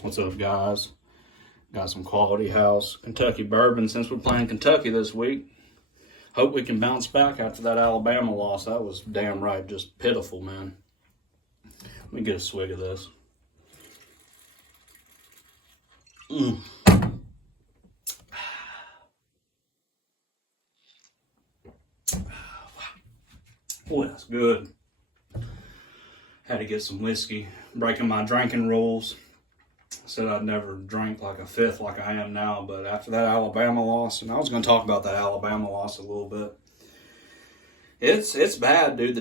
What's up, guys? Got some quality house Kentucky bourbon since we're playing Kentucky this week. Hope we can bounce back after that Alabama loss. That was damn right just pitiful, man. Let me get a swig of this. Boy, that's good. Had to get some whiskey. Breaking my drinking rules. Said I'd never drink like a fifth like I am now, but after that Alabama loss, and I was going to talk about that Alabama loss a little bit. It's bad, dude. The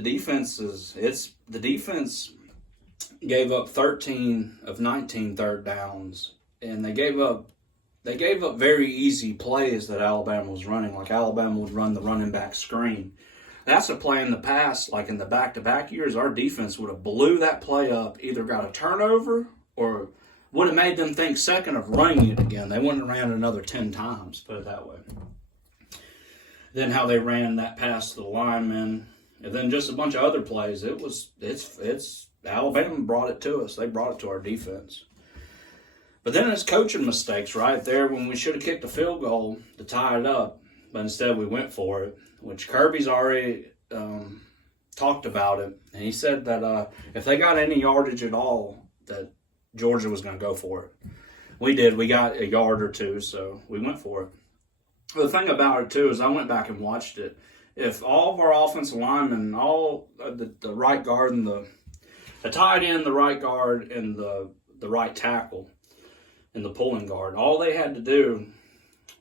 defense gave up 13 of 19 third downs, and they gave up very easy plays that Alabama was running. Like Alabama would run the running back screen. That's a play in the past, like in the back-to-back years, our defense would have blew that play up, either got a turnover or would have made them think second of running it again. They wouldn't have ran another 10 times, put it that way. Then how they ran that pass to the linemen, and then just a bunch of other plays. It's Alabama brought it to us. They brought it to our defense. But then it's coaching mistakes right there when we should have kicked a field goal to tie it up, but instead we went for it, which Kirby's already talked about it. And he said that if they got any yardage at all, that Georgia was going to go for it. We did. We got a yard or two, so we went for it. The thing about it, too, is I went back and watched it. If all of our offensive linemen, all the right guard and the tight end, the right guard, and the right tackle, and the pulling guard, all they had to do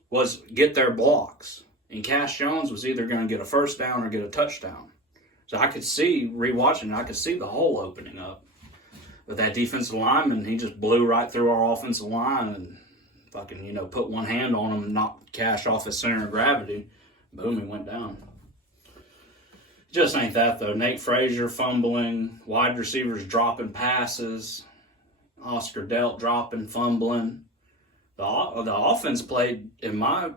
was get their blocks. And Cash Jones was either going to get a first down or get a touchdown. So I could see, rewatching it, I could see the hole opening up. But that defensive lineman, he just blew right through our offensive line and fucking, put one hand on him and knocked Cash off his center of gravity. Boom, he went down. Just ain't that, though. Nate Frazier fumbling, wide receivers dropping passes, Oscar Delt dropping, fumbling. The offense played, in my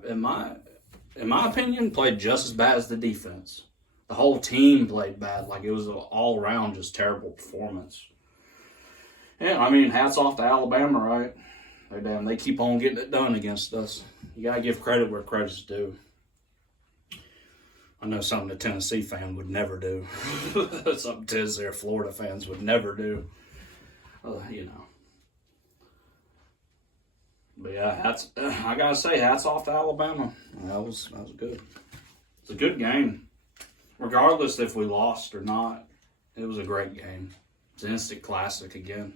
opinion, played just as bad as the defense. The whole team played bad. Like, it was an all-around just terrible performance. Yeah, I mean, hats off to Alabama, right? They keep on getting it done against us. You got to give credit where credit's due. I know something a Tennessee fan would never do. Something Tennessee or Florida fans would never do. But yeah, I got to say, hats off to Alabama. That was good. It's a good game. Regardless if we lost or not, it was a great game. It's an instant classic again.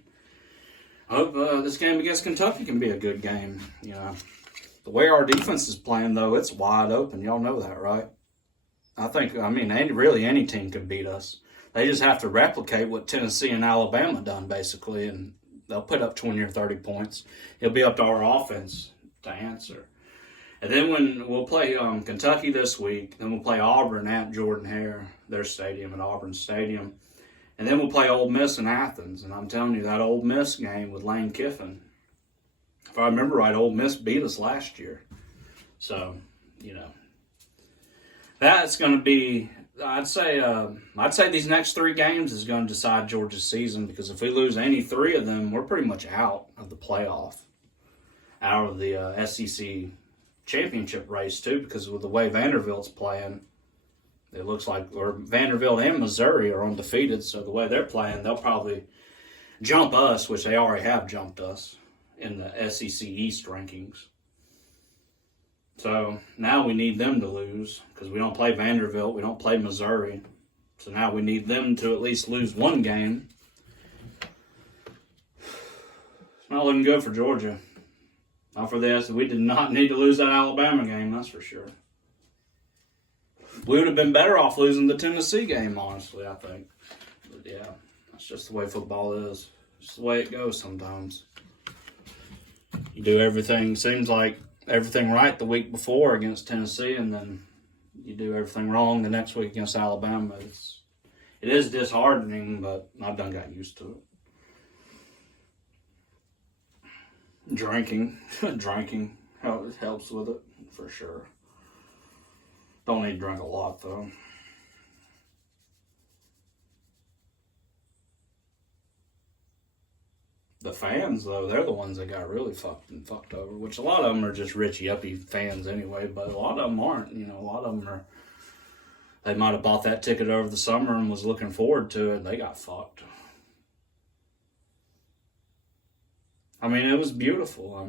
I hope this game against Kentucky can be a good game. The way our defense is playing, though, it's wide open. Y'all know that, right? Any team can beat us. They just have to replicate what Tennessee and Alabama done, basically, and they'll put up 20 or 30 points. It'll be up to our offense to answer. And then when we'll play Kentucky this week, then we'll play Auburn at Jordan-Hare, their stadium, at Auburn Stadium. And then we'll play Ole Miss in Athens. And I'm telling you, that Ole Miss game with Lane Kiffin, if I remember right, Ole Miss beat us last year. So, that's going to be, I'd say these next three games is going to decide Georgia's season, because if we lose any three of them, we're pretty much out of the playoff, out of the SEC championship race too, because with the way Vanderbilt's playing, it looks like, or Vanderbilt and Missouri are undefeated, so the way they're playing, they'll probably jump us, which they already have jumped us in the SEC East rankings. So now we need them to lose, because we don't play Vanderbilt, we don't play Missouri. So now we need them to at least lose one game. It's not looking good for Georgia. Not for this. We did not need to lose that Alabama game, that's for sure. We would have been better off losing the Tennessee game, honestly, I think. But yeah, that's just the way football is. It's the way it goes sometimes. You do everything, seems like everything right the week before against Tennessee, and then you do everything wrong the next week against Alabama. It is disheartening, but I've done got used to it. Drinking helps with it, for sure. Don't need to drink a lot, though. The fans, though, they're the ones that got really fucked over, which a lot of them are just rich yuppie fans anyway, but a lot of them aren't. You know, a lot of them are, they might have bought that ticket over the summer and was looking forward to it. They got fucked. I mean, it was beautiful. It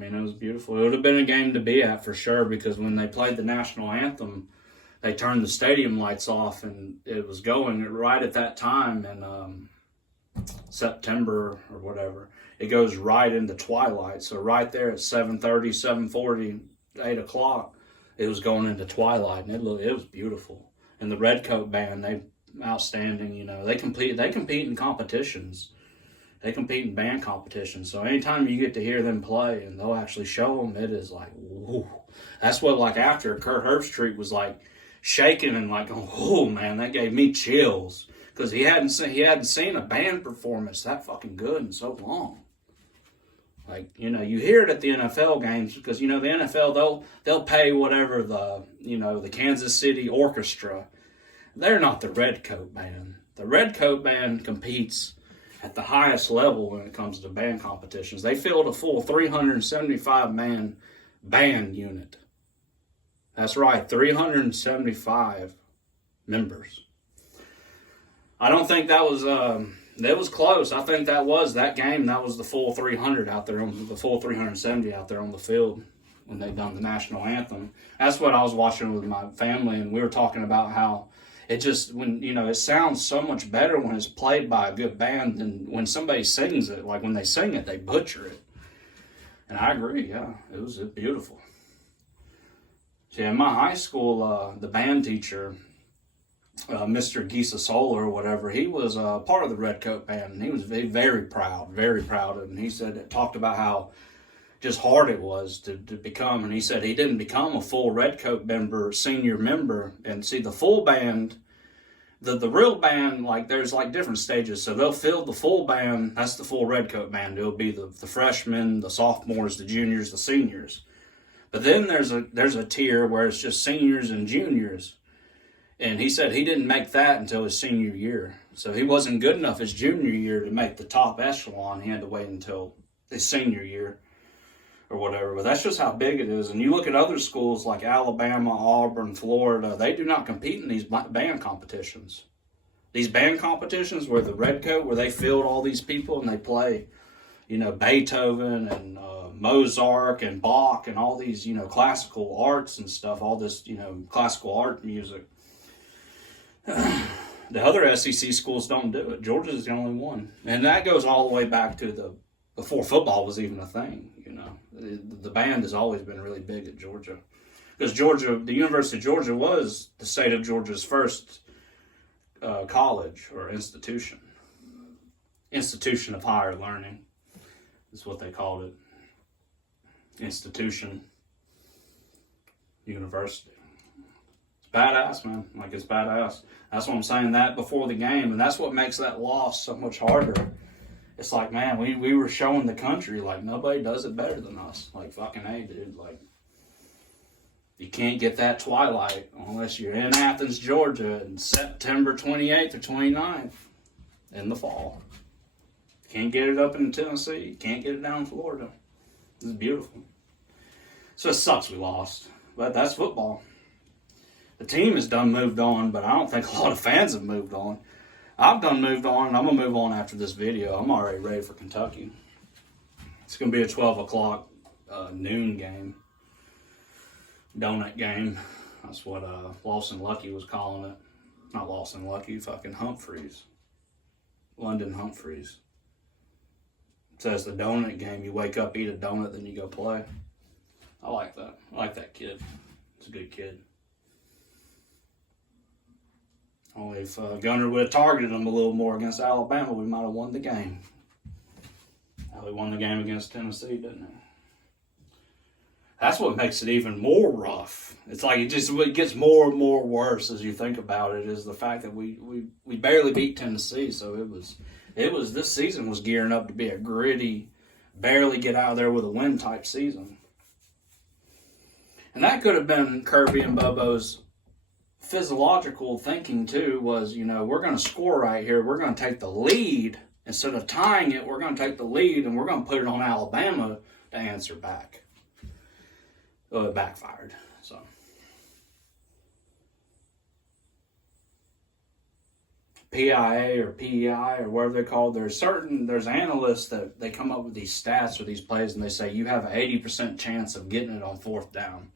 would have been a game to be at for sure, because when they played the national anthem, they turned the stadium lights off, and it was going right at that time in September or whatever. It goes right into twilight. So right there at 7:30, 7:40, 8 o'clock, it was going into twilight, and it was beautiful. And the Redcoat Band, they outstanding. You know, they compete in competitions. They compete in band competitions. So anytime you get to hear them play and they'll actually show them, it is like, whoa. That's what, like, after Kurt Herbstreit was like shaking and like, oh man, that gave me chills, because he hadn't seen a band performance that fucking good in so long. Like, you know, you hear it at the NFL games, because, you know, the NFL, they'll pay whatever the Kansas City Orchestra. They're not the Redcoat Band. The Redcoat Band competes at the highest level when it comes to band competitions. They field a full 375-man band unit. That's right, 375 members. I don't think that was close. I think that was the full 300 out there, the full 370 out there on the field when they done the national anthem. That's what I was watching with my family, and we were talking about how it just, when, you know, it sounds so much better when it's played by a good band than when somebody sings it. Like, when they sing it, they butcher it. And I agree, yeah, it was beautiful. So, yeah, in my high school, the band teacher, Mr. Gisa Solar or whatever, he was part of the Redcoat Band, and he was very proud of it. And he said, it talked about how just hard it was to become, and he said he didn't become a full Redcoat senior member. And see, the full band, the real band, like, there's like different stages. So they'll fill the full band, that's the full Redcoat Band. It'll be the freshmen, the sophomores, the juniors, the seniors. But then there's a tier where it's just seniors and juniors. And he said he didn't make that until his senior year. So he wasn't good enough his junior year to make the top echelon. He had to wait until his senior year or whatever. But that's just how big it is. And you look at other schools like Alabama, Auburn, Florida, they do not compete in these band competitions. These band competitions where the Redcoat, where they field all these people and they play, you know, Beethoven and Mozart and Bach and all these, you know, classical arts and stuff, all this, you know, classical art music. The other SEC schools don't do it. Georgia's the only one. And that goes all the way back to before football was even a thing, you know. The band has always been really big at Georgia. Because the University of Georgia was the state of Georgia's first college or institution. Institution of higher learning is what they called it. Institution. University. Badass, man. Like, it's badass. That's what I'm saying, that before the game, and that's what makes that loss so much harder. It's like, man, we were showing the country, like, nobody does it better than us. Like, fucking A, dude. Like, you can't get that twilight unless you're in Athens, Georgia, on September 28th or 29th in the fall. Can't get it up in Tennessee. Can't get it down in Florida. It's beautiful. So it sucks we lost, but that's football. The team has moved on, but I don't think a lot of fans have moved on. I've moved on, and I'm going to move on after this video. I'm already ready for Kentucky. It's going to be a 12 o'clock noon game. Donut game. That's what Lawson Lucky was calling it. Not Lawson Lucky, fucking Humphreys. London Humphreys. It says the donut game. You wake up, eat a donut, then you go play. I like that. I like that kid. It's a good kid. Only if Gunner would have targeted him a little more against Alabama, we might have won the game. He won the game against Tennessee, didn't he? That's what makes it even more rough. It's like it gets more and more worse as you think about it, is the fact that we barely beat Tennessee. So this season was gearing up to be a gritty, barely get out of there with a win type season. And that could have been Kirby and Bobo's physiological thinking too, was, you know, we're going to score right here. We're going to take the lead Instead of tying it, we're going to take the lead and we're going to put it on Alabama to answer back. Well, it backfired. So PIA or PEI or whatever they're called, there's analysts that they come up with these stats or these plays and they say you have an 80% chance of getting it on 4th down.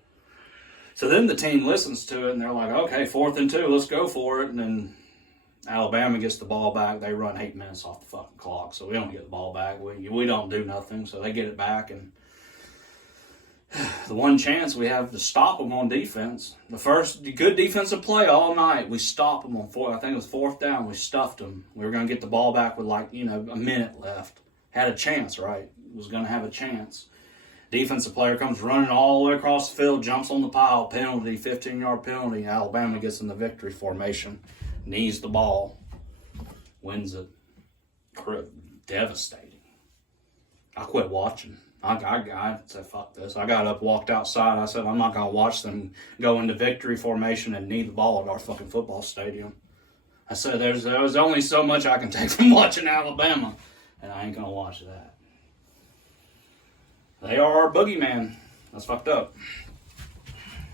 So then the team listens to it and they're like, okay, 4th and 2, let's go for it. And then Alabama gets the ball back. They run 8 minutes off the fucking clock, so we don't get the ball back. We don't do nothing, so they get it back. And the one chance we have to stop them on defense, the first good defensive play all night, we stopped them on 4th. I think it was 4th down. We stuffed them. We were going to get the ball back with a minute left. Had a chance, right? Was going to have a chance. Defensive player comes running all the way across the field, jumps on the pile, penalty, 15-yard penalty. Alabama gets in the victory formation. Knees the ball, wins it. Devastating. I quit watching. I said, fuck this. I got up, walked outside. I said, I'm not going to watch them go into victory formation and knee the ball at our fucking football stadium. I said, there's only so much I can take from watching Alabama, and I ain't going to watch that. They are our boogeyman. That's fucked up.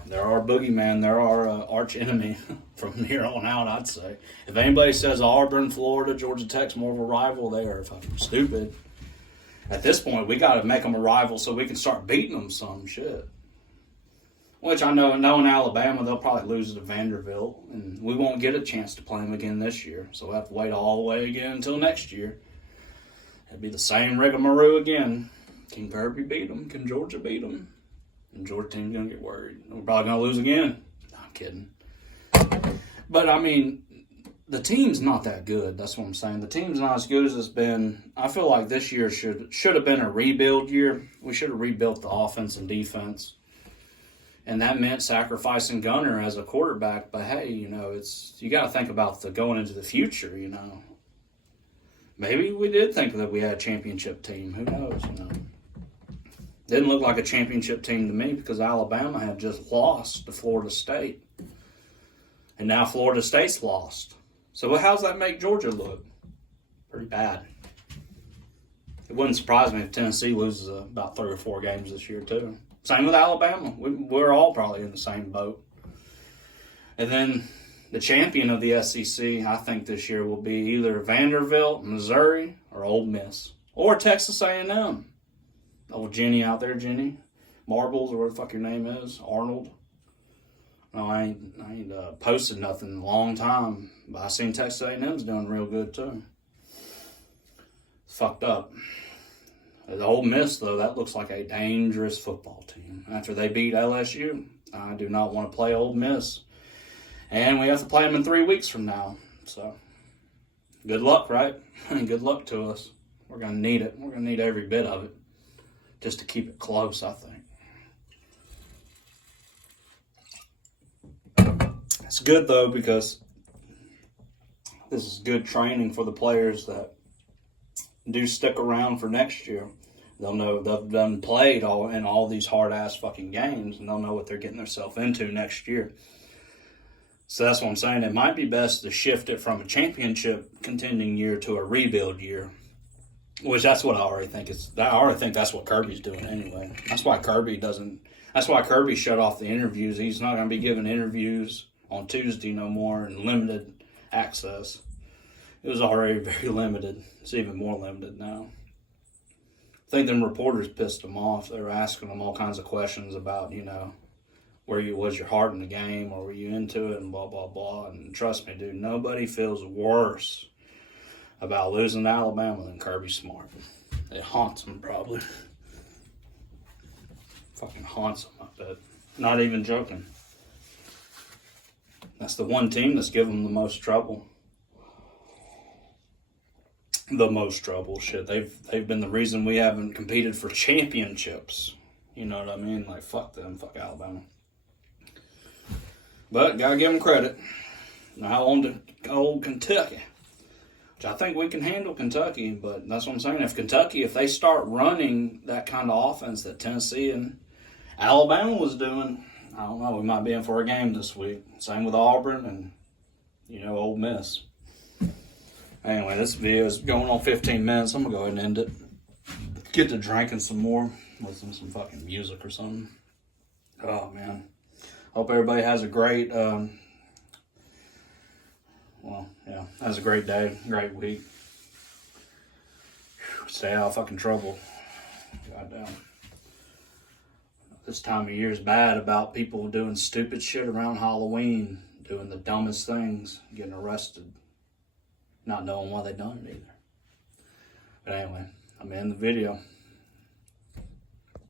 They're our boogeyman. They're our arch enemy from here on out, I'd say. If anybody says Auburn, Florida, Georgia Tech's more of a rival, they are fucking stupid. At this point, we got to make them a rival so we can start beating them some shit. Which I know, knowing Alabama, they'll probably lose to Vanderbilt, and we won't get a chance to play them again this year. So we'll have to wait all the way again until next year. It'll be the same rigmarole again. Can Kirby beat them? Can Georgia beat them? And Georgia team's going to get worried. We're probably going to lose again. No, I'm kidding. But, I mean, the team's not that good. That's what I'm saying. The team's not as good as it's been. I feel like this year should have been a rebuild year. We should have rebuilt the offense and defense. And that meant sacrificing Gunner as a quarterback. But, hey, you got to think about going into the future, Maybe we did think that we had a championship team. Who knows, Didn't look like a championship team to me because Alabama had just lost to Florida State. And now Florida State's lost. So how's that make Georgia look? Pretty bad. It wouldn't surprise me if Tennessee loses about 3 or 4 games this year too. Same with Alabama. We're all probably in the same boat. And then the champion of the SEC, I think this year will be either Vanderbilt, Missouri, or Ole Miss. Or Texas A&M. Oh, Jenny out there, Jenny. Marbles, or what the fuck your name is. Arnold. No, I ain't posted nothing in a long time. But I seen Texas A&M's doing real good, too. It's fucked up. The Ole Miss, though, that looks like a dangerous football team. After they beat LSU, I do not want to play Ole Miss. And we have to play them in 3 weeks from now. So, good luck, right? Good luck to us. We're going to need it. We're going to need every bit of it. Just to keep it close, I think. It's good, though, because this is good training for the players that do stick around for next year. They'll know they've done played in all these hard-ass fucking games, and they'll know what they're getting themselves into next year. So that's what I'm saying. It might be best to shift it from a championship contending year to a rebuild year. Which that's what I already think is. I already think that's what Kirby's doing anyway. That's why Kirby shut off the interviews. He's not going to be giving interviews on Tuesday no more and limited access. It was already very limited. It's even more limited now. I think them reporters pissed him off. They were asking him all kinds of questions about, was your heart in the game or were you into it and blah, blah, blah. And trust me, dude, nobody feels worse about losing to Alabama than Kirby Smart. It haunts him, probably. Fucking haunts him, I bet. Not even joking. That's the one team that's given him the most trouble. The most trouble, shit. They've been the reason we haven't competed for championships. You know what I mean? Like, fuck them, fuck Alabama. But, gotta give them credit. Now on to old Kentucky. I think we can handle Kentucky, but that's what I'm saying. If they start running that kind of offense that Tennessee and Alabama was doing, I don't know, we might be in for a game this week. Same with Auburn and, Ole Miss. Anyway, this video is going on 15 minutes. I'm gonna go ahead and end it. Get to drinking some more. Listen to some fucking music or something. Oh, man. Hope everybody has a great, has a great day, great week. Stay out of fucking trouble. Goddamn. This time of year is bad about people doing stupid shit around Halloween, doing the dumbest things, getting arrested, not knowing why they done it either. But anyway, I'm in the video.